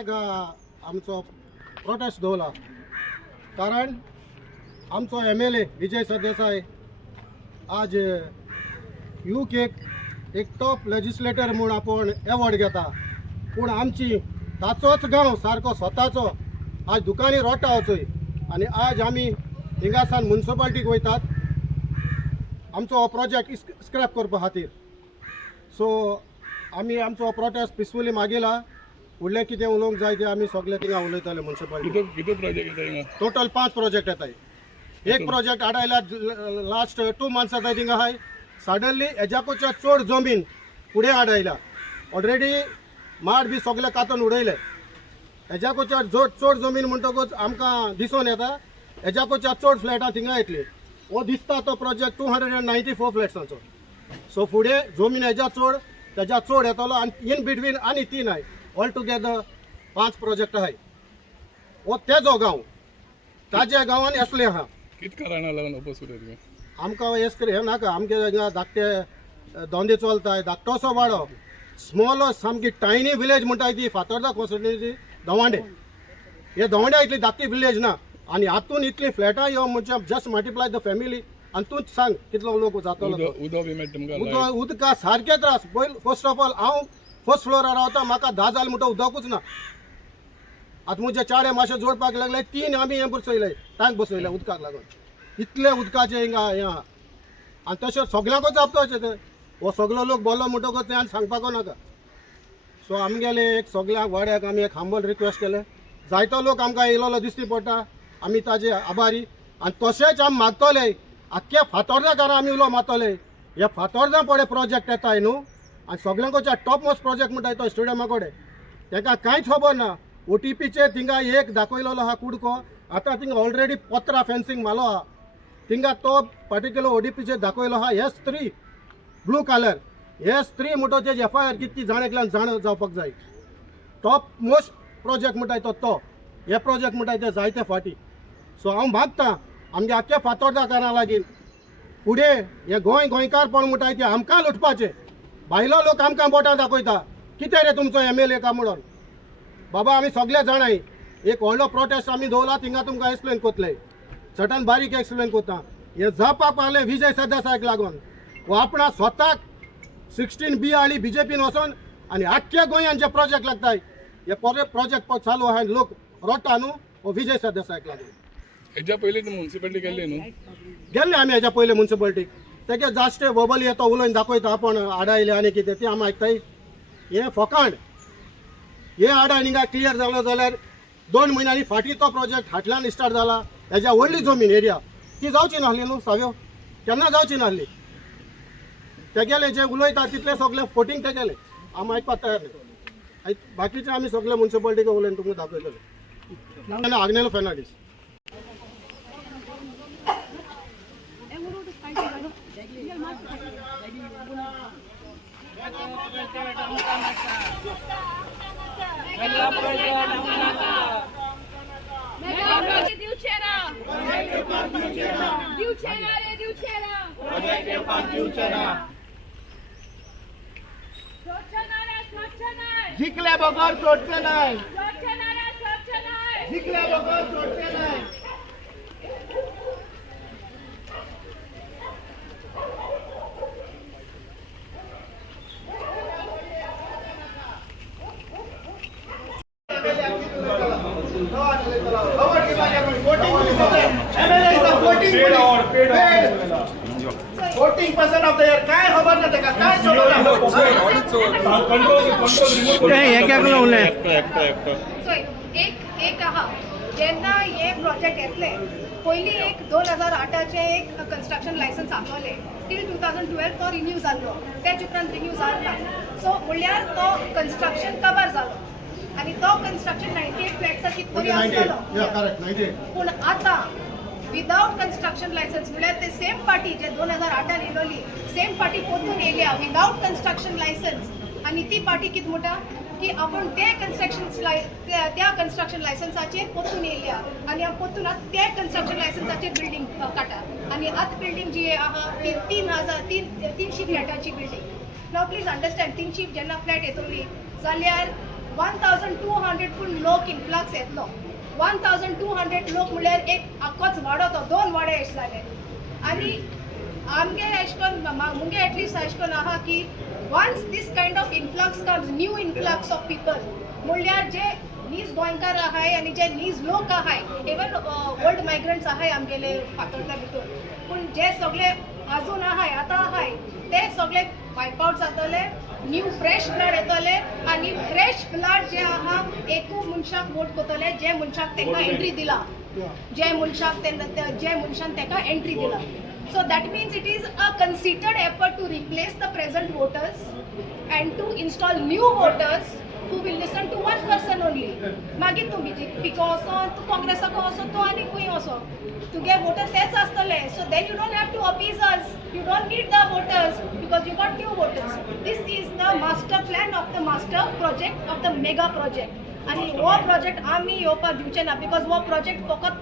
Mega आमचो prostate दवरला कारण आमचो MLA विजय सरदेसाय आज UKक एक टॉप लेजिस्लेटर म्हूण आपण एवॉर्ड घेता पूण आमची ताचोच गांव सारको स्वताचो आज दुकानी रोडटा वचोय आनी आज आमी हिंगासान म्युनिसिपालिटीक वयतात आमचो हो प्रोजेक्ट स्क्रॅप करपा खातीर. सो आमी आमचो प्रोटेस्ट पिसफुली मागिला. फुडलें कितें उलोवंक जाय तें आमी सगळे थिंगा उलयतले म्युनिसिपालिटी. किती प्रोजेक्ट येता? टोटल 5 प्रोजेक्ट येताय. एक प्रोजेक्ट आडायला लास्ट 2 मंथ्स जाताय थिंगा आहाय. सडनली हेज्याकूच्या चड जमीन फुडें आडायला. ऑलरेडी माड बी सगळे कातून उडयले. हेज्याकूच्या चड जमीन म्हणटकूच आमकां दिसून येता हेज्याकूच्या चड फ्लॅटां थिंगा येतली. हो दिसता तो प्रोजेक्ट 294 फ्लॅट्सांचो. सो फुडें जमीन हेज्या चड तेज्या चड येतलो आनी इन बिटवीन आनी 3 आहाय. ऑल टुगेदर 5 प्रोजेक्ट आहाय. हो तेजो गांव ताज्या गांवान असले आहा. कित कारणां लागून अपोज करता? आमकां हे नाका. आमगे हिंगा धाकटे दोंदे चलताय धाकटोसो वाडो स्मॉल सामकी टायनी विलेज म्हणटाय ती फातोर्डा कॉन्स्टिट्युएन्सी दवांडे. हे दवांड्या इतली धाकटी विलेज ना आनी हातून इतली फ्लॅटां यो म्हणजे जस्ट मल्टिप्लाय द फॅमिली आनी तूंच सांग कितलो लोक जातलो. उदक बी मेळटा तुमकां? उदका सारके त्रास. फर्स्ट ऑफ ऑल हांव फर्स्ट फ्लोरार रावता म्हाका 10 जाल म्हणटा उदकूच ना. आतां म्हजे चाडे मातशे जोडपाक लागले 3 आमी हें बसयले टँक बसयले उदकाक लागून. इतले उदकाचे हिंगा हें आहा आनी तशें सगळ्यांकूच जावपाचें तें. हो सगळो लोक बोल्लो म्हणटकूच तें आनी सांगपाको नाका. सो आमगेले एक सगळ्यांक वाड्याक आमी एक हंबल रिक्वेस्ट केले. जायतो लोक आमकां येयलो दिसती पडटा आमी ताजे आभारी आनी तशेंच आमी मागतले आख्या फातोर्डेकारां आमी उलो मारतले. हे फातोर्डा पडे प्रोजेक्ट येताय न्हू आनी सगळ्यांकूच्या टॉप मोस्ट प्रोजेक्ट म्हणटाय तो स्टेडियमा कडेन ताका कांयच खबर ना. OTPचे थिंगा एक दाखयलेलो आहा कुडको. आतां थिंगा ऑलरेडी पत्रा फेन्सिंग मारलो आहा. थिंगा तो पर्टिक्युलर OTPचे दाखयलो आहा S3 ब्लू कलर. S3 म्हणटा तेजे FIR कितकी जाण एकल्यान जाण जावपाक जाय. टॉप मोस्ट प्रोजेक्ट म्हणटाय तो हे प्रोजेक्ट म्हणटाय ते जायते फाटी. सो हांव मागता आमगे आख्या फातोर्डाकारां लागीं फुडें हे गोंयकारपण म्हणटाय ते आमकां लुटपाचें. भायलो लोक आमकां बोटां दाखयता कितें रे तुमचो MLA का म्हणून. बाबा आमी सगळे जाणाय एक व्हडलो प्रोटेस्ट आमी दवरला थिंगा तुमकां एक्सप्लेन कोतले. सटन बारीक एक्सप्लेन कोता. हे जावपाक पावले विजय सरदेसायक लागून. हो आपणा स्वताक 16B आनी BJPन वचोन आनी आख्या गोंयान जे प्रोजेक्ट लागताय हे प्रोजेक्ट चालू आहा लोक रोडटा न्हू हो विजय सरदेसायक लागून. हेज्या पयलीं म्युनिसिपालिटी गेल्ली न्हू? गेल्ले आमी हेज्या पयलीं म्युनिसिपालिटीक. तेगे जास्ते वबली येतो उलोवन दाखयता आपण आडायले आनी कितें तें आमी आयकताय. हे फकांड हे आडाय हिंगा क्लियर जालो जाल्यार 2 म्हयन्यांनी फाटीं तो प्रोजेक्ट फाटल्यान स्टार्ट जाला. हेज्या व्हडली जमीन एरिया ती जावची नासली न्हू साव्यो केन्ना जावची नासली. तेगेले जे उलयता तितले सगळे फोटींग तेगेले आमी आयकपाक तयार नाही. बाकीचे आमी सगळे म्युनिसिपालिटीक उलयन तुमकां दाखयतले. आग्नेलो फेर्नांडीस. जिंकल्या बगर सोडचे नाही. जिंकल्या बगर सोडचे नाही. Voting person of the year. काय खबर ना तेका काय एक आहा जेन्ना हे प्रोजेक्ट येतले पयलीं एक 2008चे एक कन्स्ट्रक्शन लायसन्स आसलोले टील 2012 तो रिन्यू जाल्लो. तेच उपरांत रिन्यू जालो. सो म्हणल्यार तो कन्स्ट्रक्शन कवर जालो आनी तो कन्स्ट्रक्शन 98 फ्लॅट्साची तरी आसलो. पूण आतां विदाउट कन्स्ट्रक्शन लायसन्स म्हळ्यार ते सेम पार्टी जे 2008 येयलोली सेम पार्टी परतून येयल्या विदाउट कन्स्ट्रक्शन लायसन्स आनी ती पार्टी कितें म्हणटा की आपण त्या कन्स्ट्रक्शन लायसन्साचेर परतून येयल्या आनी परतून त्या कन्स्ट्रक्शन लायसन्साचेर बिल्डींग काडटा. आनी आतां बिल्डींग जी आहा ती 300 फ्लॅटाची बिल्डींग. नाव प्लीज अंडरस्टँड 300 जेन्ना फ्लॅट येतली जाल्यार 1200 पूण लोक इन्फ्लक्स येतलो 1200 लोक म्हणल्यार एक आख्खोच वाडो तो 2 वाडे अशें जाले आनी आमगे अशें करून मुगे एटलिस्ट अशें करून आहा की once this kind of influx comes new influx of people म्हणल्यार जे नीज गोंयकार आहाय आनी जे नीज लोक आहाय इवन ओल्ड मायग्रंट्स आहाय आमगेले फातोर्डा भितर पूण जे सगळे अजून आहाय आतां आहाय ते सगळे वायप आवट जातले न्यू फ्रेश ब्लड येतले आनी फ्रेश ब्लड जे आहा एकू मनशाक वोट करतले जे मनशाक तांकां एंट्री दिला जे मनशान ताका एंट्री दिला so that means it is a concerted effort to replace the present voters and to install new voters who will listen to one person only मागीर तूं BJP असो तूं काँग्रेसाको असो तूं आनी खूंय असो तुगे वोटर तेच आसतले so then you don't have to appease us you don't need the voters because you got new voters this is the master plan of the master project of the mega project आणि हो project आमी येवपाक दिवचे ना because हो project फकत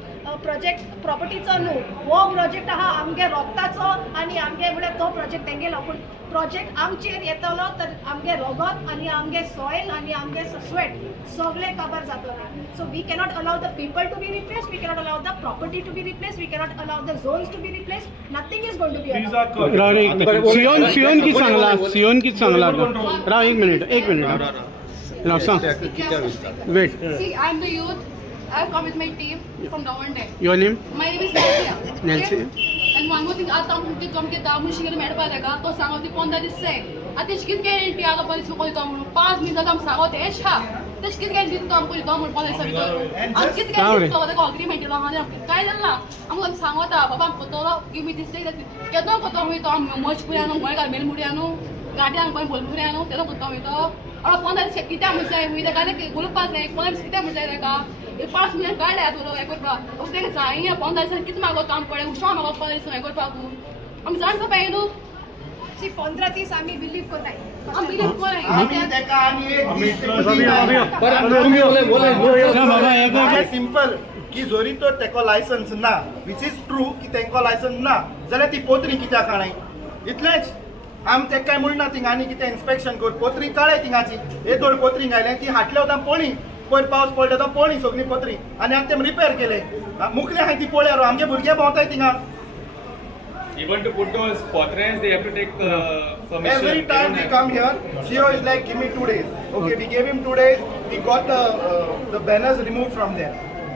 project प्रॉपर्टीचो न्हू हो प्रोजेक्ट आहा आमगे रोगताचो आनी आमगे म्हळ्यार तो प्रोजेक्ट तेंगेलो पूण प्रोजेक्ट आमचेर येतलो तर आमगे रगत आनी आमगे सॉयल आनी आमगे स्वेट सगळे काबार जातले so we cannot allow the people to be replaced we cannot allow the property to be replaced we cannot allow the zones to be replaced nothing is going to be सियोन कित सांगला राव एक minute राव सांग wait See, I'm the youth. I've come with my team from Rawande. Your name My name is Nancy. Nancy. And one more thing, आता आमचे जमके दामू शिकले मेळपा तेका तो सांगो ती 15 दीस से आता कित गॅरंटी आला पोलीस लोक दिता म्हणून 5 मिनिटां आम सांगो ते छा तेच कित गॅरंटी दिता आमको दिता म्हणून पोलीस भितर आनी कित गॅरंटी तो तेका अग्रीमेंट केला हाने काय जाल्ला आमकां सांगोता बाबा आमको तो गिव मी दिस डे केदो कोतो मी तो मच पुरानो गोंय गाल मेल मुडियानो गाड्यान गोंय बोल पुरानो तेदो कोतो मी तो और 15 दीस कित्या मुजाय मी तेका गुलपास जाय 15 दीस कित्या मुजाय तेका 5 मिनिट गाड्या तुलो हे करपा उसके जाय 15 दीस कित मागो काम पडे उशा मागो 15 दीस हे करपाकू आमी जाण सपायलो सी 15 दीस आमी बिलीव कोनाय आमी बिलीव कोनाय आम्ही तेका आम्ही एक बाबा सिंपल की जोरी तो तेको लायसन्स ना विच इज ट्रू की तेंको लायसन्स ना जाल्यार ती पोत्री कित्याक हाणाय इतलेंच आम तेका काय म्हणना थिंगा आनी कितें इन्स्पेक्शन कर पोत्री काळय थिंगाची हे दोन पोत्री घायले ती हाटले वता पोळी पयर पावस पडले तो पोळी सगळी पोत्री आनी आतां तेम रिपेर केले मुखले आहाय ती पोळ्यार आमगे भुरगे भोंवताय थिंगा Even to put those portraits, they have to take permission. Every time we come here, CEO is like, give me 2 days. Okay, we gave him 2 days. We got the banners removed from there.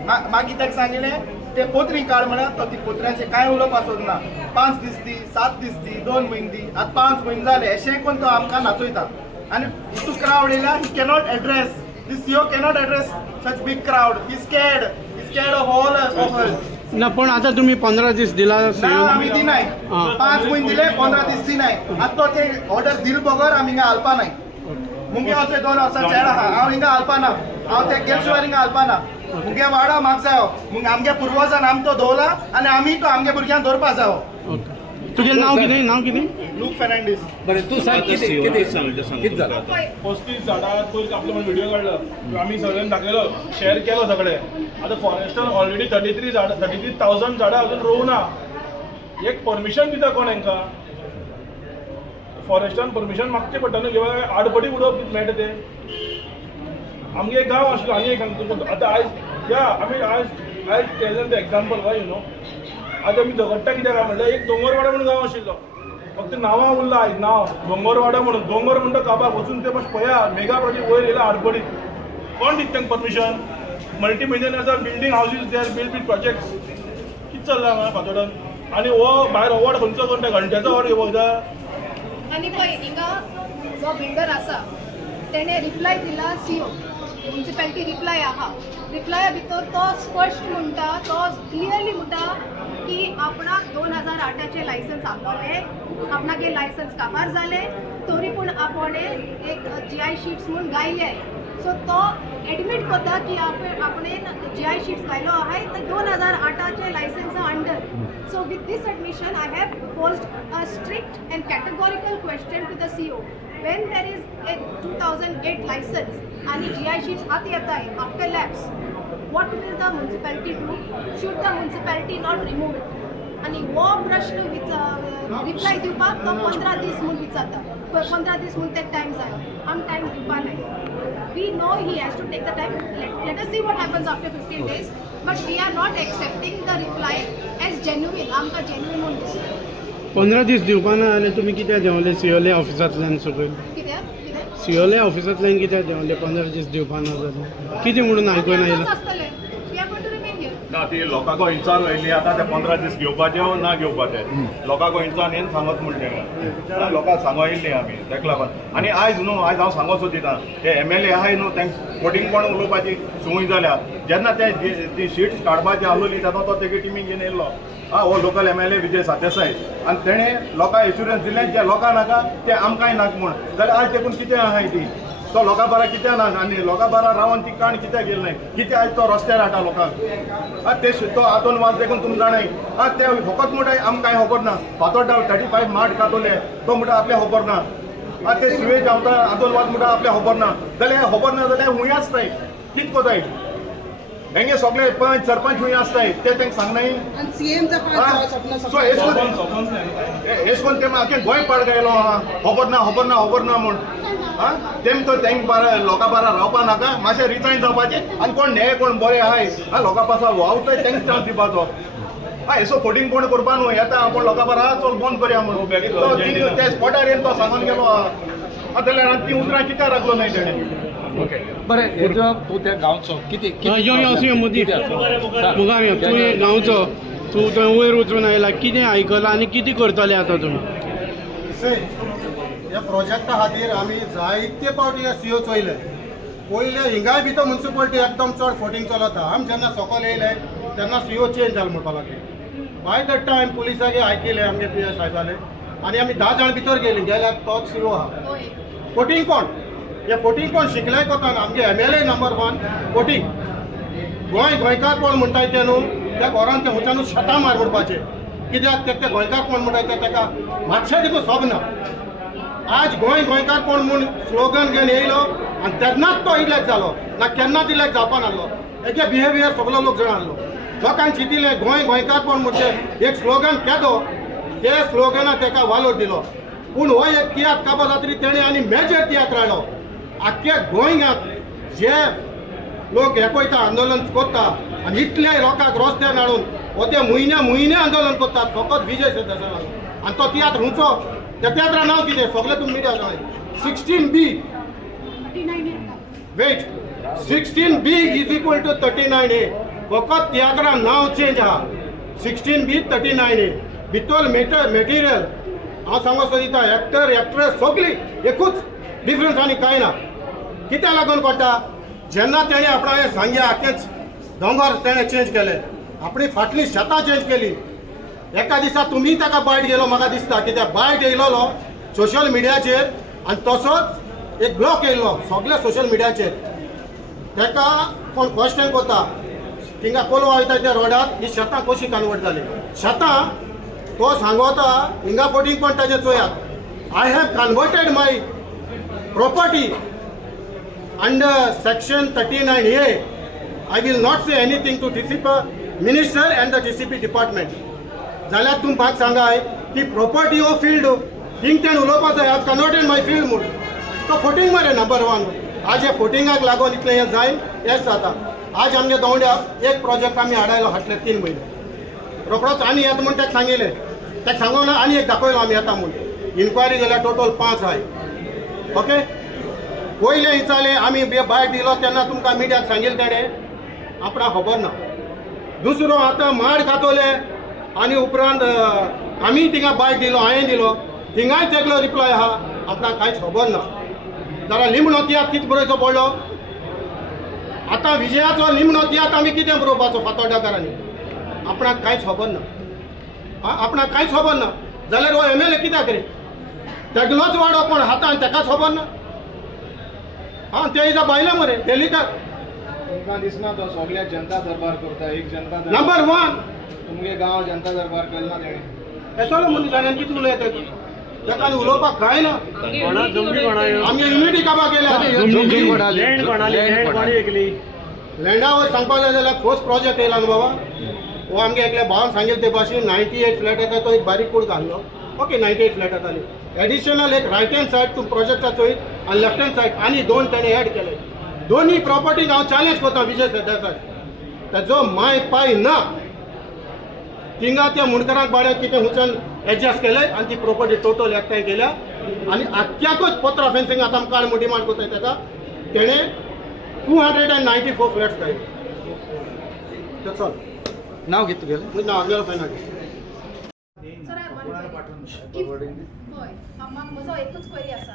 मागीर ताका सांगिल्ले ते पोत्री काड म्हणा तो ती पोत्र्यांचे कांय उलोवप आसोना ना 5 दीस दी 7 दीस दी 2 म्हयने दी आतां 5 म्हयने जाले अशें करून तो आमकां नाचयता आनी इतू क्रावड येयला he cannot address this CO cannot address such big crowd he scared of all of us ना पण आता तुम्ही 15 दीस दिला ना आमी दिनाय 5 म्हयने दिले 15 दीस दिनाय आतां तो ते ऑर्डर दिल बगर आमी हिंगा हालपा नाय मुगे असले 2 वर्सां चेड आहा हांव हिंगा हालपा ना हांव ते गेल शिवाय हिंगा हालपा ना मुगे वाडा म्हाका जायो मग आमगे पुर्वजान आमी तो दवरला आनी आमी तो आमगे भुरग्यांक दवरपा जायो तुझे नाव कितें लूक फर्नांडीस पस्तीस झाडां पयलीं आपलो व्हिडिओ काडला आमी सगळ्यांनी दाखयलो शेअर केलो सगळे आतां फॉरेस्टान ऑलरेडी 33,000 झाडां अजून रोवना एक परमिशन दिता कोण हांकां फॉरेस्टान परमिशन मागचें पडटा न्हू किंवा आडबडी उडोवप मेळटा ते आमगे एक गांव आसलो आनी एक सांगता आतां आयज आयज talon the example Y you know आज आमी झगडटा कित्याक म्हणल्यार एक दोंगरवाडा म्हणून गांव आशिल्लो फक्त नांवां उरला आयज नांव दोंगरवाडा म्हणून दोंगर म्हणटा काबार वचून ते मातशें पळया मेगा प्रोजेक्ट वयर येयला आडबडीत कोण दिता तांकां परमिशन मल्टी मिलियनर्सार building houses they are build projects कितें चल्लां हांगा फातोर्डान आनी हो भायर अवॉर्ड खंयचो कोण घंट्याचो अवॉर्ड वयता आनी पळय हिंगा जो बिल्डर आसा तेणे रिप्लाय दिला सीओ म्युनिसिपॅलिटी रिप्लाय आहा रिप्लाया भितर तो स्पश्ट म्हणटा तो क्लियरली म्हणटा की आपणाक 2008चे लायसन्स आसलोले आपणागे लायसन्स काबार जाले तरी पूण आपणे एक GI शीट्स म्हूण गायले सो तो एडमीट करता की आपणेन GI शीट्स गायलो आहाय तर 2008चे licence under so with these admission I have posed a strict and categorical question to the CO when there is a 2008 license and GI sheets at yetai after lapse what will the municipality do should the municipality not remove it आणि हो प्रश्न reply दिवपाक तो 15 दीस म्हूण विचारता 15 दीस म्हूण ते time जायो आमी टायम दिवपा नाय we know he has to take the time. Let us see what happens after 15 days. But we are not accepting the reply as genuine. आमका genuine म्हणून दिसता. 15 दीस दिवपा ना जाल्यार तुमी कित्याक देंवले सिओले ऑफिसांतल्यान सकयल कित्याक? सिओले ऑफिसांतल्यान कित्याक देंवले 15 दीस दिवपा ना जाल्यार कितें म्हणून आयकून आयला आमकांच आसतलें. We are going to remain here. ना ती लोकांको इंचार व्हयली आतां ते 15 दीस घेवपाचे ना घेवपाचे लोकांको इंचान येवन सांगत म्हणटे लोकांक सांगो येयल्ली आमी ताका लागून आनी आयज न्हू आयज हांव सांगो सोदितां ते MLA आहाय न्हू तांकां फटींगपण उलोवपाची संवय जाल्या जेन्ना ते ती शीट्स काडपाची आसलोली तेन्ना तो तेगे टिमीक घेवन येयल्लो हो लोकल MLA विजय सातेसाय आनी तेणें लोकांक एश्युरन्स दिलें जे लोकांक नाका ते आमकांय नाका म्हूण जाल्यार आयज देखून कितें आहाय ती तो लोकां बारा कित्याक ना आनी लोकां बारा रावन ती काण कित्याक गेली नाय कित्याक आयज तो रस्त्यार हाडटा लोकांक ते तो हातून वाज देखून तुमी जाणाय ते फकत म्हणटा आमकां कांय खबर ना फातोड्डा 35 मार्ट कातोले तो म्हणटा आपल्या खबर ना ते सिवेज हांवता हातून वाज म्हणटा आपल्या खबर ना जाल्यार खबर ना जाल्यार हुंय आसताय कित कोताय हेंगे सगळे पंच सरपंच हुंय आसताय ते तांकां सांगनाय सो एशकोन ते आख्खें गोंय पाड गायलो आहा खबर ना खबर ना खबर ना म्हूण तेम तो तांकां बारा लोकां बारा रावपा नाका मातशें रिजायन जावपाचें आनी कोण न्हे कोण बरें आहाय लोकां पासा वावताय तांकां चान्स दिवपाचो एसो फोटींग कोण करपा न्हू येता आपूण लोकां बारा चल बंद करया म्हणून त्या स्पॉटार येवन तो सांगून गेलो जाल्यार ती उतरां कित्याक राखलो नाय तेणें बरें हेजो तूं त्या गांवचो कितें यो मोदी मुगार यो तूं गांवचो तूं थंय वयर वचून आयला कितें आयकलां आनी कितें करतले आतां तुमी ह्या प्रोजेक्टा खातीर आमी जायते फावटी हे सीओ चोयले पयले हिंगाय बी तो म्युनिसिपालिटी एकदम चड फोटींग चलता आमी जेन्ना सकयल येयले तेन्ना सीओ चेंज जालो म्हणपा लागले बाय दॅट टायम पुलिसागे आयकिले आमगे PS साहेबाले आनी आमी 10 जाण भितर गेली गेल्यार तोच सीओ आहा फोटींग कोण हे फोटींग कोण शिकलाय कोतान आमगे MLA नंबर 1 फोटींग गोंयकार कोण म्हणटाय ते न्हू त्या घरान ते हुंच्यानूच शेतां मार म्हणपाचे कित्याक ते गोंयकार कोण म्हणटाय ते ताका मातशें देखून सोबना आज गोंयकार कोण म्हूण स्लोगन घेवन येयलो आनी तेन्नाच तो इलेक्ट जालो ना केन्नाच इलेक्ट जावपा नासलो हेजे बिहेवियर सगळो लोक जाणलो लोकांक चिंतिल्लें गोंयकार कोण म्हणचे एक स्लोगन केदो ते स्लोगनाक ताका वालोर दिलो पूण हो एक तियात्र काबार जातरी तेणें आनी मेजर तियात्र हाडलो आख्ख्या गोंयांत जे लोक हे पळयता आंदोलन कोत्ता आनी इतले लोकांक रस्त्यार हाडून हो ते म्हयने आंदोलन कोत्तात फकत विजय सरदेसाय आनी तो तियात्र हुंचो त्या तियात्रा नांव कितें सगळें तुमी मिडिया जाणाय 16B wait 16B is equal to 39A फकत तियात्रा नांव चेंज आहा 16B 39A भितर मेटेरियल हांव सांगो सोदिता एक्टर एक्ट्रेस सगळीं एकूच डिफरन्स आनी कांय ना कित्याक लागून पडटा जेन्ना तेणें आपणाक सांगे आख्खेच दोंगर तेणें चेंज केले आपणी फाटलीं शेतां चेंज केली एका दिसा तुमी ताका बायट गेलो म्हाका दिसता कित्याक बायट येयलो सोशल मिडियाचेर आनी तसोच एक ब्लॉक येयल्लो सगळे सोशल मिडियाचेर ताका कोण क्वेश्चन कोता थिंगा कोलो वयता त्या रोडार ही शेतां कशी कन्वर्ट जाली शेतां तो सांगता हिंगा फोटींग पण ताचे चोयात I have converted my property under section 39A I will not say anything to DCP minister and the DCP department जाल्यार तुम म्हाका सांगाय ती प्रॉपर्टी ऑफ फील्ड थिंग तेण उलोवपाचो हॅव कन्वर्टेड माय फील्ड म्हूण तो फोटींग मरे नंबर 1 आज हे फोटींगाक लागून इतलें हें जायन हेंच जाता आज आमगे दोंड्या एक प्रोजेक्ट आमी हाडयलो हाटले 3 म्हयने रोखडोच आनी येता म्हूण ताका सांगिल्लें ताका सांगूंक ना आनी एक दाखयलो आमी येता म्हूण इन्क्वायरी जाल्यार टोटल 5 आहाय ओके पयले विचारले आमी बायट दिलो तेन्ना तुमकां मिडियाक सांगिल्लें तेणें आपणाक खबर ना दुसरो आतां माड खातोले आनी उपरांत आमी थिंगा बायट दिलो हांवें दिलो थिंगाय तेगलो रिप्लाय आहा आपणाक कांयच खबर ना जाल्यार निमणो तियात्र कितें बरोवचो पडलो आतां विजयाचो निमणो तियात्र आमी कितें बरोवपाचो फातोड्डाकारांनी आपणाक कांयच खबर ना आपणाक कांयच खबर ना जाल्यार हो MLA कित्याक रे तेगलोच वाडो कोण हातान तेकाच खबर ना ते इजा बायले मरे डेलीकार तुमकां दिसना तो सगळ्या जनता दरबार करता एक जनता नंबर 1 तुमगे गांव जनता दरबार केला तेणें येतलो मनशांनी कितें उलयता ताका उलोवपाक कांय ना आमगे युनिटी काबार केल्या लँडावर सांगपाक जाय जाल्यार फर्स्ट प्रोजेक्ट येयला न्हू बाबा हो आमगे एकल्या भावान सांगिल्ले ते भाशेन 98 फ्लॅट येता तो एक बारीक कूड घाललो ओके 98 फ्लॅट येताली एडिशनल एक रायट हँड सायड तूं प्रोजेक्टा चोय आनी लेफ्ट हँड सायड आनी 2 तेणें एड केले दोन्ही प्रॉपर्टीक हांव चॅलेंज करता विजय सरदेसाय ताजो माय पाय ना थिंगा त्या मुणकरांक बाड्याक कितें हुंच्यान एडजस्ट केलें आनी ती प्रॉपर्टी टोटल एकठांय केल्या आनी आख्याकूच पत्र फेन्सिंग आतां आमकां काळ डिमांड करताय ताका तेणें 294 फ्लॅट्स काडले दॅट्स ऑल नाव घेत तुगेलें म्हणजे नाव फायनल सर हय म्हजो एकूच क्वेरी आसा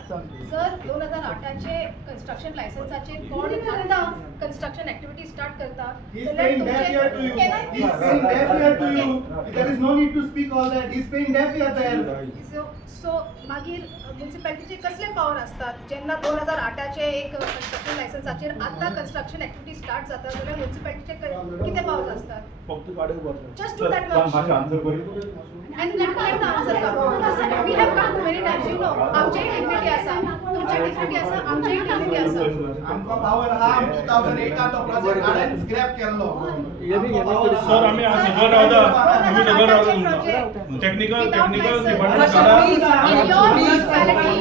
सर 2008चे कन्स्ट्रक्शन लायसन्साचे कोण आतां कन्स्ट्रक्शन एक्टिविटी स्टार्ट करता He's paying deaf ear to you. He's paying deaf ear to you. There is no need to speak all that. He's paying deaf ear there. So मागीर म्युनिसिपॅलिटीचे कसले power असतात जेन्ना 2008चे एक construction लायसन्साचेर आतां construction activity start जाता जाल्यार म्युनिसिपॅलिटीचे कितें powers असतात फक्त गाडी उबारता just do that much answer करी And let the answer come. Sir, we have come many times, you know. आमची dignity आसा, तुमची dignity आसा, आमची dignity आसा. आमकां पावर हा 2008 तो प्रोजेक्ट हाडून स्क्रॅप केल्लो. सर आम्ही आज सगळं रावता आम्ही सगळं रावता तुमकां टेक्निकल डिपार्टमेंट काढा In your municipality,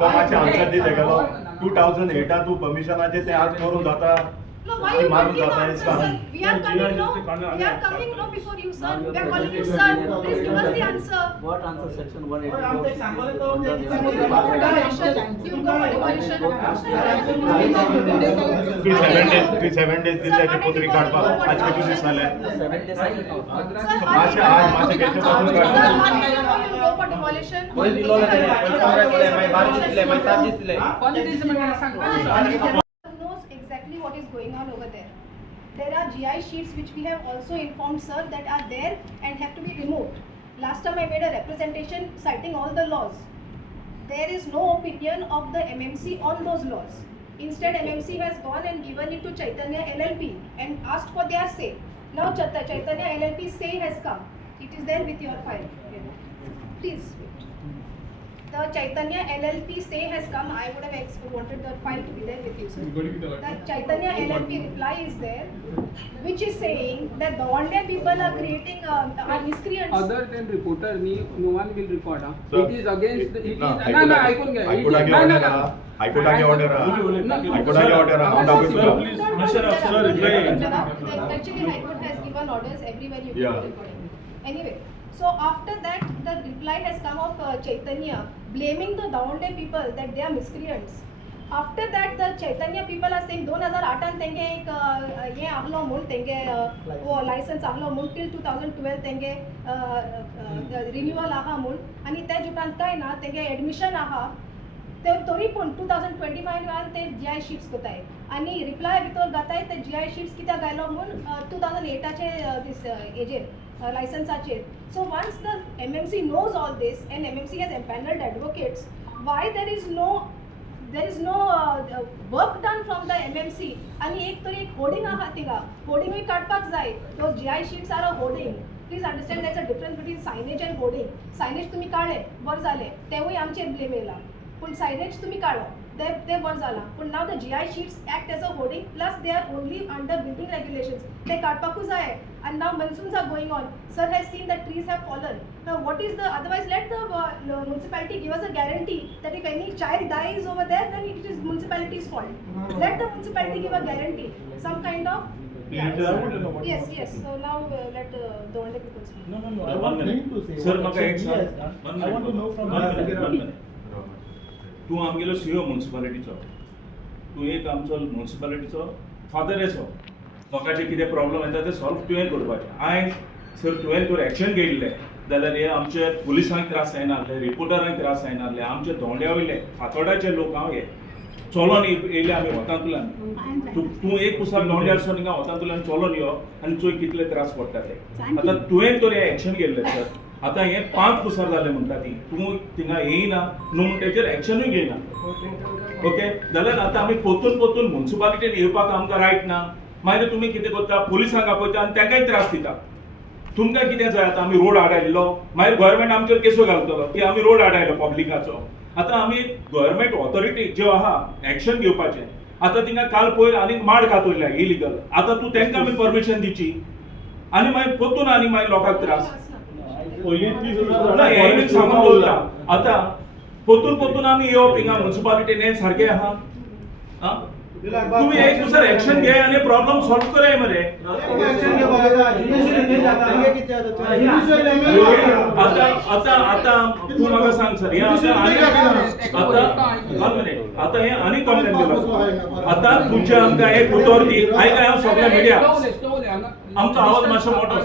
कमाचे आन्सर दिले गेलो 2008 तू परमिशनाचे ते आज करून जाता no, why you want me to answer, sir? We are coming no before you, sir. We are calling you, sir. Please give us the answer. What answer section आमचे सांगले तो You go for demolition. You go for demolition. 7 days दिले ते पत्री काढपाक आज किती दीस झाले Sir, मासे sir, केचे पत्र काढपाक one day before you go for demolition. Knows exactly what is going on over there. There are GI sheets which we have also informed sir that are there and have to be removed. Last time I made a representation citing all the laws. There is no opinion of the MMC on those laws. Instead, MMC has gone and given it to Chaitanya LLP and asked for their say. Now Chaitanya LLP say has come. It is there with your file. Please wait. The Chaitanya LLP say has come. I would have wanted the file to be there with you, sir. The Chaitanya LLP reply is there, which is saying that the Wande people are creating miscreants. Other than reporter, no one will record. Sir, it is against. It is. हायकोर्टाची order हायकोर्टाची order Actually, High Court has given orders everywhere you Yeah. do recording. Anyway, so after that, the reply has come of Chaitanya blaming the Daunde people that they are miscreants. After that, the Chaitanya people are saying 2008 तेंगे एक ये आहलो मूल तेंगे वो licence आहलो मूल till 2012 तेंगे रिन्यूअल आहा मूल आणि त्या जुटान काय ना तेंगे एडमिशन आहा ते तरी पूण 2025 ते GI शीट्स कोताय आणि रिप्लाय भितर गाताय ते GI शीट्स कित्याक गायलो म्हूण 2008चे दीस हेजेर लायसन्साचेर so once the MMC knows all this and MMC has empaneled advocates why there is no work done from the MMC आणि एक तरी एक होर्डिंग आहा थिंगा होर्डिंगूय काडपाक जाय those GI sheets are a hoarding. Please understand there's a difference between signage and hoarding. Signage तुम्ही काढले बरं झाले तेव्हाही आमचेर ब्लेम येयला पण signage तुम्ही काढो ते बरं झाला पण now the GI sheets act as a hoarding plus they are only under building regulations. ते काडपाकूच जाय and now monsoons are going on. Sir has seen that trees have fallen. Now what is the otherwise let the municipality give us a guarantee that if any child dies over there then it is municipality's fault. Let the municipality give a guarantee some kind of yes so now let the only people speak. No, 1 minute. Sir, maka ek सांग. I want to know from 1 minute. तू आमगेलो CEO म्युनिसिपालिटीचो तू एक आमचो म्युनिसिपालिटीचो father असो लोकांचे कितें problem येता ते solve तुवें करपाचें आयज सर तुवें जर एक्शन घेतलें जाल्यार हे आमचे पुलिसांक त्रास जायनासले रिपोर्टरांक त्रास जायनासले आमचे धोंड्या वयले फातोड्याचे लोक हांव हे चलोन येयले आमी वतांतल्यान तूं एक पुसाक धोंड्यारसून हिंगा वतांतल्यान चलोन यो आनी चोय कितले त्रास पडटा ते आतां तुवें तर हे एक्शन घेतलें सर आता हे 5 पुसार जाले म्हणटा ती तूं थिंगा येयना न्हू म्हण तेचेर एक्शनूय घेयना ओके जाल्यार आतां आमी पोतून म्युनिसिपालिटीन येवपाक आमकां रायट ना मागीर तुमी कितें करता पुलिसांक आपयता आनी तांकांय त्रास दिता तुमकां कितें जाय आतां आमी रोड आडायल्लो मागीर गोवोरमेंट आमचेर केसो घालतलो की आमी रोड आडायलो पब्लिकाचो आतां आमी गोवोरमेंट ऑथॉरिटी ज्यो आहा एक्शन घेवपाचें आतां थिंगा काल पयर आनीक माड घातोयल्या इलिगल आतां तूं तांकां आमी परमिशन दिवची आनी मागीर पोतून आनी मागीर लोकांक त्रास पयलीं 30,000 ना हे बी सांगून दवरला आतां पोतून आमी येवप हिंगा म्युन्सिपालिटीन हें सारकें आहा आं? तुम्ही एक दुसरं एक्शन घे आणि प्रॉब्लेम सॉल्व कराय मरे आता तू म्हाका सांग सर हे आता हे आनी कंप्लेन दिला आता तुझे आमकां एक उतर दी आयकाय हांव सगळ्या मिडिया आमचो आवाज मातसो मोठो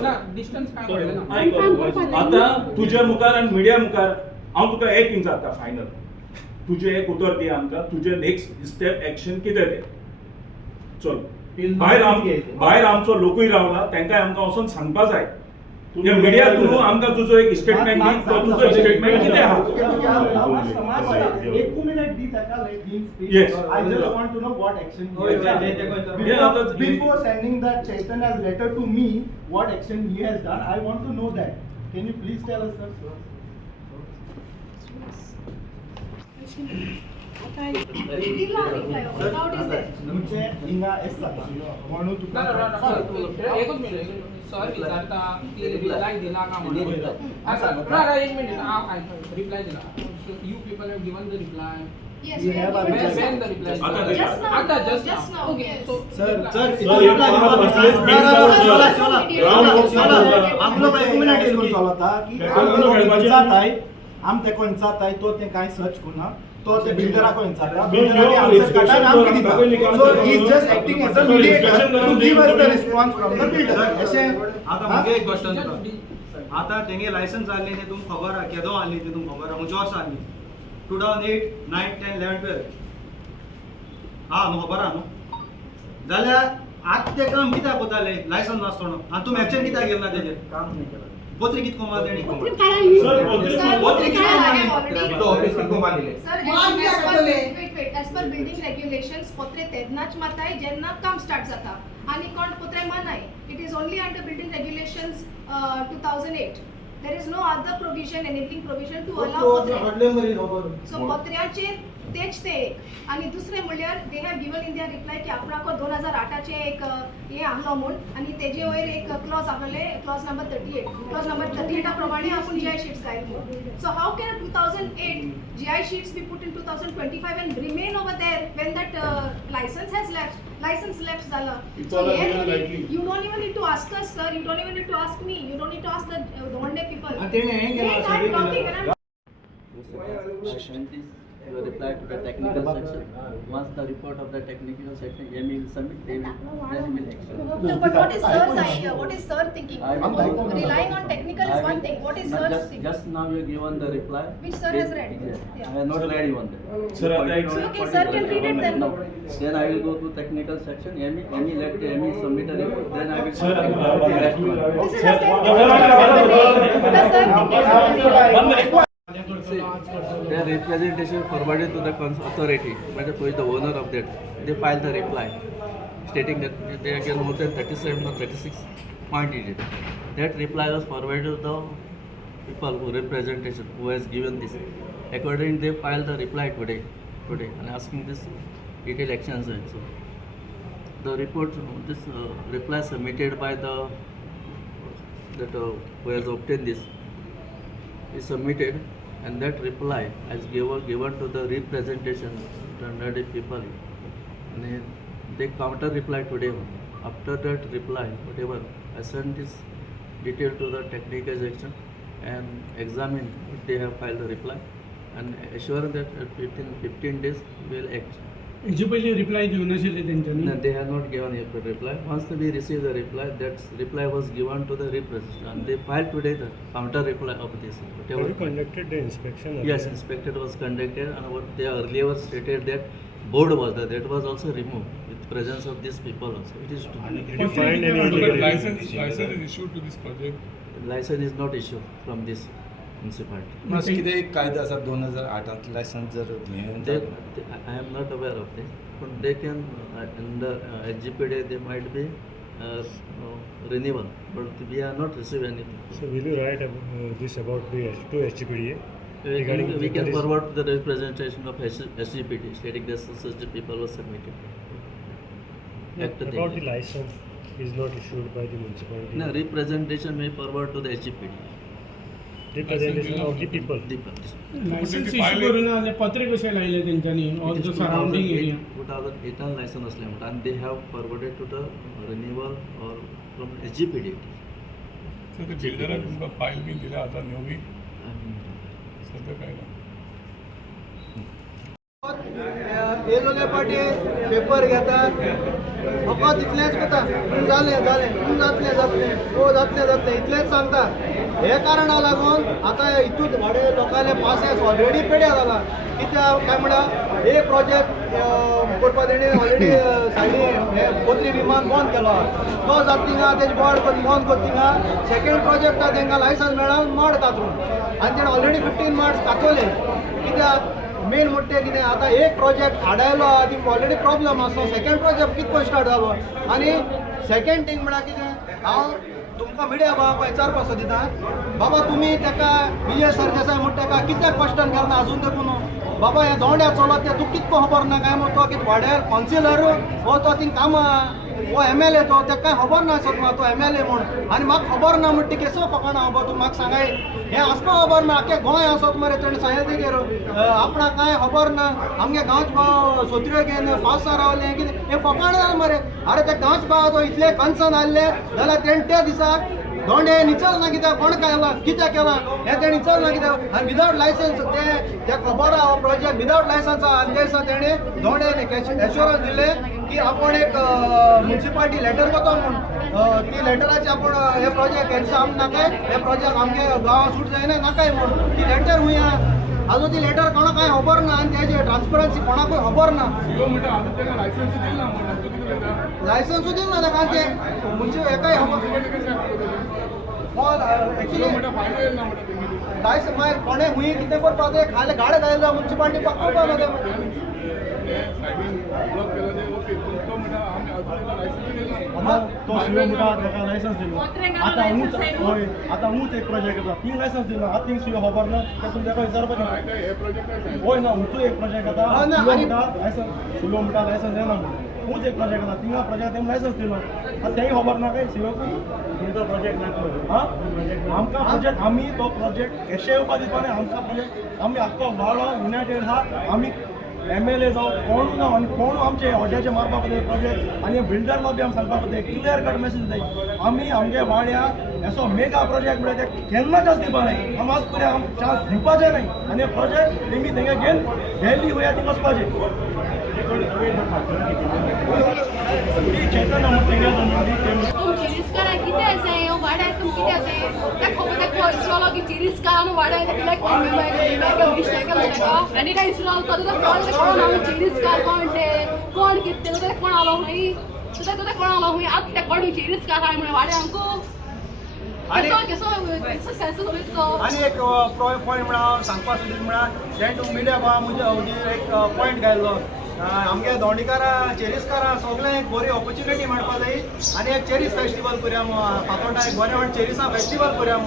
आता तुझे मुखार आनी मिडिया मुखार हांव तुका एक विचारता फायनल तुझे एक उतर दी आमकां तुझे नेक्स्ट स्टेप एक्शन कितें तें चल भायर आमचो लोकूय रावला तांकांय आमकां वचून सांगपा जाय हे मिडिया थ्रू आमकां तुजो एक स्टेटमेंट दी तो तुजो स्टेटमेंट कितें आहा Yes. I just want to know what action he has done. Before sending that Chaitanya's letter to me, what action he has done, I want to know that. Can you please tell us, sir? तुमचे हिंगा S जाता म्हणून तुका एकच minute sir विचारता की reply दिला का म्हणून एक मिनिट हांव रिप्लाय दिला you people have given the reply Yes, We we have have our given just- when the reply just now. Just now. okay Yes. so आम तेको इंचाताय तो ते काय सर्च करना तो ते बिल्डराको इंचाता so he is just acting as a mediator to give us the response from the builder अशे आता मुगे एक क्वेश्चन आता तेंगे लायसेंस आसली न्ही तुमकां खबर आहा केदो आसली ती तुमकां खबर आहा म्हणजे वर्स आसली 2008, 9, 10, 11, 12 हा न्हू खबर आहा न्हू जाल्यार आज ते काम कित्याक कोताले लायसन्स नासतना आनी तुमी एक्शन कित्याक घेवना तेजेर काम नाही केलं पोत्री कित कोमाल तेणी पोत्री कित तो ऑफिस कित कोमाल दिले Wait. As per building regulations, Potre तेदनाच माताय जेन्ना काम स्टार्ट जाता आणि कोण पोत्रे मानाय. It is only under building regulations 2008. There is no other provision, enabling provision to allow Potre. So पोत्र्याचेर तेच ते एक आणि दुसरे म्हणल्यार they have given in their reply की आपणाको 2008 चे एक हे आहलो म्हूण आणि तेजे वयर एक क्लॉज आहले क्लॉज नंबर 38 क्लॉज नंबर 38 प्रमाणे आपण जीआय शीट्स घायल म्हूण so how can 2008 GI sheets B put in 2025 and remain over there when that license lapse झाला so you don't even need to ask us sir, you don't even need to ask me, you don't need to ask the one-day people. तेणी हे केलं सर्वे केलं You reply to the technical section. Once the report of the technical section ME will submit, they will action. No, but what is sir's idea? What is sir thinking? Relying on technical is one thing. What is sir's thinking? Just now you given the reply. Which sir has read? I have not read even that. Sir, Okay, sir can read it then. No. Then I will go to technical section. ME let the ME submit a report. Then I will Sir, This is the same the sir thinking. Their representation forwarded to the authority, but the owner of that, they filed the reply stating that they again more than 37 or 36 pointed. That reply was forwarded to the people who representation who has given this. Accordingly, they filed the reply today, and asking this detailed actions and so. The report, this reply submitted by the who has obtained this is submitted, and that reply is given to the representation under the people, and they counter reply today. After that reply, whatever I send this detail to the technical section and examine if they have filed the reply and assure that within 15 days we will act. हेजे पयलीं reply दिवन आशिल्ले तेंच्यांनी. No, they have not given a reply. Once we receive the reply, that reply was given to the representation, and they filed today the counter reply of this. Whatever. Have you conducted the inspection? Yes, inspection was conducted, and what they earlier stated that board was there. That was also removed with presence of these people also. It is to Did you find any illegal license is issued to this project. license is not issued from this municipality. मातशें कितें एक कायदो आसा 2008 licence जर I am not aware of this, but they can under HGPD they might be renewal, but we are not receiving anything. So will you write this about the to HGPDA? We can forward to the representation of SGPD stating that such people were submitted. About the license, is not issued by the municipality. No, representation may forward to the HGPD. Representation of the people. License issue करून आले पत्रे कशे लायले तेंच्यांनी all the surrounding area 2008 license असले म्हणटा आनी they have forwarded to the renewal or from HGPD. So the builder तुमकां फायल बी दिल्या आता नवी सध्या काय ना. येलोले पाटी पेपर घेतात फकत इतलेंच कोता जालें जातलें इतलेंच सांगता. हे कारणाक लागून आतां हितून थोडे लोकांले पासेस ऑलरेडी पेड्या जाला. कित्याक काय म्हणा एक प्रोजेक्ट करपा तेणी ऑलरेडी सायडीन हे पोत्री विमान बंद केलो तो जाता थिंगा तेजे बोर्ड बंद करता थिंगा सेकंड प्रोजेक्टा तांकां लायसन्स मेळोन माड कातरून आनी तेणें ऑलरेडी 15 मार्क्स कातोले. कित्याक मेन म्हणटे कितें आतां एक प्रोजेक्ट हाडायलो ती ऑलरेडी प्रॉब्लम आसलो. सेकंड प्रोजेक्ट कितको स्टार्ट जालो आनी सेकंड थिंग म्हणल्यार कितें हांव तुमकां मिडिया बाबा विचारपाचो दिता बाबा तुमी ताका विजय सरदेसाय म्हणटा ताका कित्याक क्वेश्चन केलना आजून देखून बाबा हे दोंड्या चलत ते तूं कितको खबर ना काय म्हणून तो कितें वाड्यार कावन्सिलर हो तो थिंग कामां हो MLA तो ताका कांय खबर ना सर तो MLA म्हूण आनी म्हाका खबर ना म्हणटा केसो फकाणा हो तूं म्हाका सांगाय हें आसपा खबर ना आख्खें गोंय आसत मरे तेणें सांगलें तेगेर आपणाक कांय खबर ना आमगे गांवचे भाव सोत्र्यो घेवन पावसा रावले कितें हें फकाण जालें मरे. अरे ते गांवचे भाव तो इतले कन्सर्न आसले जाल्यार तेणें त्या दिसाक दोंडे निचल ना कित्याक कोण केला कित्याक केला हें तेणें निचल ना कित्याक आनी विदावट लायसन्स ते खबर आहा हो प्रोजेक्ट विदावट लायसन्स आहा आनी त्या दिसा तेणें दोंडे एश्युरन्स दिले की आपण एक म्युनिसिपालिटी लेटर करता म्हणून ती लेटराची आपण हे प्रोजेक्ट कॅन्सल आम नाकाय हे प्रोजेक्ट आमगे गांवां सूट जायना नाकाय म्हणून ती लेटर हुंया आजून ती लेटर कोणाक कांय खबर ना आनी तेजी ट्रान्सपरन्सी कोणाकूय खबर ना. लायसन्स दिल ना ताका ते म्हणजे हेकाय लायसन्स मागीर कोणें हुंय कितें करपा ते खाले गाडे घायला म्युनिसिपालिटी पळोवपा ना ते तो सीओ म्हणटा ताका लायसन्स दिलो आतां हूंच एक प्रोजेक्ट आसा तीं लायसन्स दिलो आतां तीं सीओ खबर ना तेतून ताका विचारपाचें होय ना हूंच एक प्रोजेक्ट आसा लायसन्स सीओ म्हणटा लायसन्स दिना म्हणून हूंच एक प्रोजेक्ट आसा थिंगा प्रोजेक्ट तेणें लायसन्स दिलो आतां तेंय खबर ना काय सीओकू तुमचो प्रोजेक्ट हां आमकां प्रोजेक्ट आमी तो प्रोजेक्ट केशे येवपा दिवपा न्ही आमकां प्रोजेक्ट आमी आख्खो वाडो युनायटेड आहा आमी MLA जावं कोण ना आनी कोण आमचे हॉटेलचे मारपा खातीर प्रोजेक्ट आनी बिल्डरला बी आमी सांगपा खातीर क्लियर कट मेसेज जाय आमी आमगे वाड्या असो मेगा प्रोजेक्ट म्हणल्यार ते केन्ना चान्स दिवपा न्हय आमी आज फुडें आमी चान्स दिवपाचें न्हय आनी प्रोजेक्ट तेमी तेंगे घेवन डेली वया ती वचपाचें. तुमची रिस्कारा कितें आसाय वाड्यार तुम कितें आसाय त्या खबर त्या पयसोलॉगीची रिस्कान वाड्यार लायक आनी काय इसरो कोण कोण रिस्कार कोण ते कोण कितें ते कोण आलो हूंय सुद्दां तुका कोण आलो हूंय आतां ते कोण रिस्कार आहाय म्हणून वाड्यांकू आनी एक पॉयंट म्हणा हांव सांगपा सोदीत म्हणा जें तूं मिडिया बा म्हज्या अवधीर एक पॉयंट घायलो आमगे दोंडीकारां चेरीसकारां सगळें एक बरी ऑपॉर्च्युनिटी मेळपा जाय आनी एक चेरीस फेस्टिवल करया फातोर्डा एक बरें म्हणून चेरिसा फेस्टिवल करया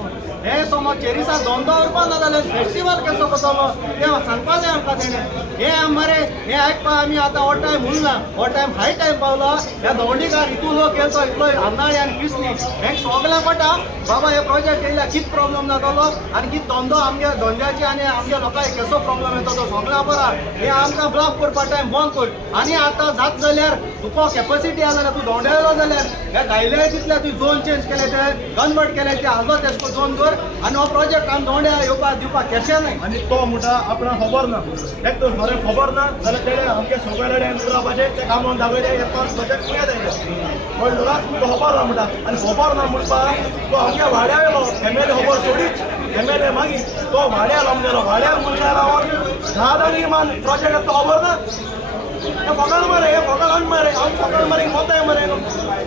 हे समज चेरिसा धंदो करपा ना जाल्यार फेस्टिवल कसो करतलो तें सांगपा जाय आमकां तेणें हे मरे हे आयकपा आमी आतां हो टायम उरना हो टायम हाय टायम पावलो ह्या दोंडीकार हितू लोक गेलो इतलो अन्नाळी आनी पिसली हें सगळ्यांक पडटा बाबा हे प्रोजेक्ट येयल्यार कितें प्रॉब्लम जातलो आनी कितें धंदो आमगे धंद्याची आनी आमगे लोकांक कसो प्रॉब्लम येता तो सगळ्यां बरा हे आमकां ब्लॉक करपा टायम बंद कर आनी आतां जात जाल्यार तुका कॅपॅसिटी आसा जाल्यार तूं दोंड्यालो जाल्यार हे गायले तितले तुवें झोन चेंज केले ते कन्वर्ट केले ते आजो तेजको झोन कर आनी हो प्रोजेक्ट आमी दोंड्या येवपा दिवपाक केशें न्हय. आनी तो म्हणटा आपणाक खबर ना एक तर खरें खबर ना जाल्यार तेणें आमगे सगळे कडेन उलोवपाचें ते कामाक दाखयलें हे प्रोजेक्ट फुडें जायले पण तो खबर ना म्हणटा आनी खबर ना म्हणपाक तो आमगे वाड्या येयलो MLA खबर सोडीत MLA मागीर तो वाड्यार आमगेलो वाड्यार मनशां रावन 10 दीस मान प्रोजेक्ट तो खबर ना हे फकाण मरे हे फकाण मरे आमी फकाण मरे कोताय मरे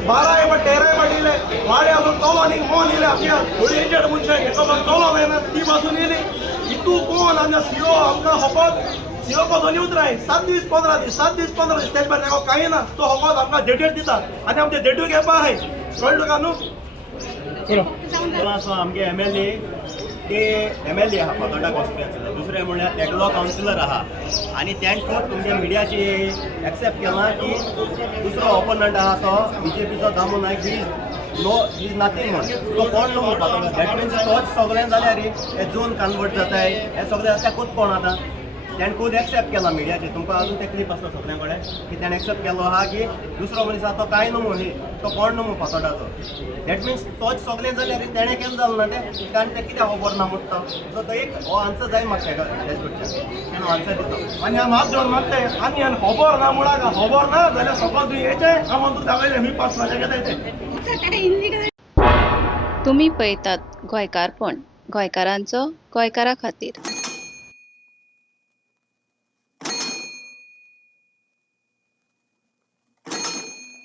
12 13 पडिले वाडे आसून चलो न्ही मोन येयले आमच्या थोडी एजेड मनशां हेका चलो जायना ती पासून येयली हितू कोण आनी सीओ आमकां खबर सीओ को दोनी उतराय 7 दीस 15 दीस तेज भायर तेका कांय ना तो खबर आमकां डेटेड दिता आनी आमचे डेट्यो घेवपा आहाय कळ्ळें तुका न्हू. आमगे MLA ते MLA आहा फातोर्डा कॉन्स्टिट्युएन्सीचो दुसरें म्हणल्यार एकलो कावन्सिलर आहा आनी तेणें तुमच्या मिडियाची एक्सेप्ट केला की दुसरो ऑपोनंट आहा तो BJPचो दामू नायक इज नथींग म्हण तो कोण न्हू म्हणपाक दॅट मिन्स तोच सगळें जाल्यार हे झोन कन्वर्ट जाताय हे सगळें तेकूच कोण आतां तेणें खूद एक्सेप्ट केला मिडियाचे तुमकां अजून ते क्लिप आसता सगळ्यां कडेन की तेणें एक्सेप्ट केलो आहा की दुसरो मनीस आहा तो कांय न्हू म्हणली तो कोण न्हू फातोडाचो दॅट मिन्स तोच सगळें जाल्यार तेणें केलें जालें ना तें कारण तें कित्याक खबर ना म्हणटा सो तो एक हो आन्सर जाय म्हाका तेका तेज कडच्यान तेणें आन्सर दिता आनी हांव माफ जावन मागताय आनी हांवें खबर ना म्हणाक खबर ना जाल्यार सकल तुवें येचें हांव तुका दाखयलें मी 5 लाख घेताय ते तुम्ही पळयतात गोंयकारपण गोंयकारांचो गोंयकारा खातीर.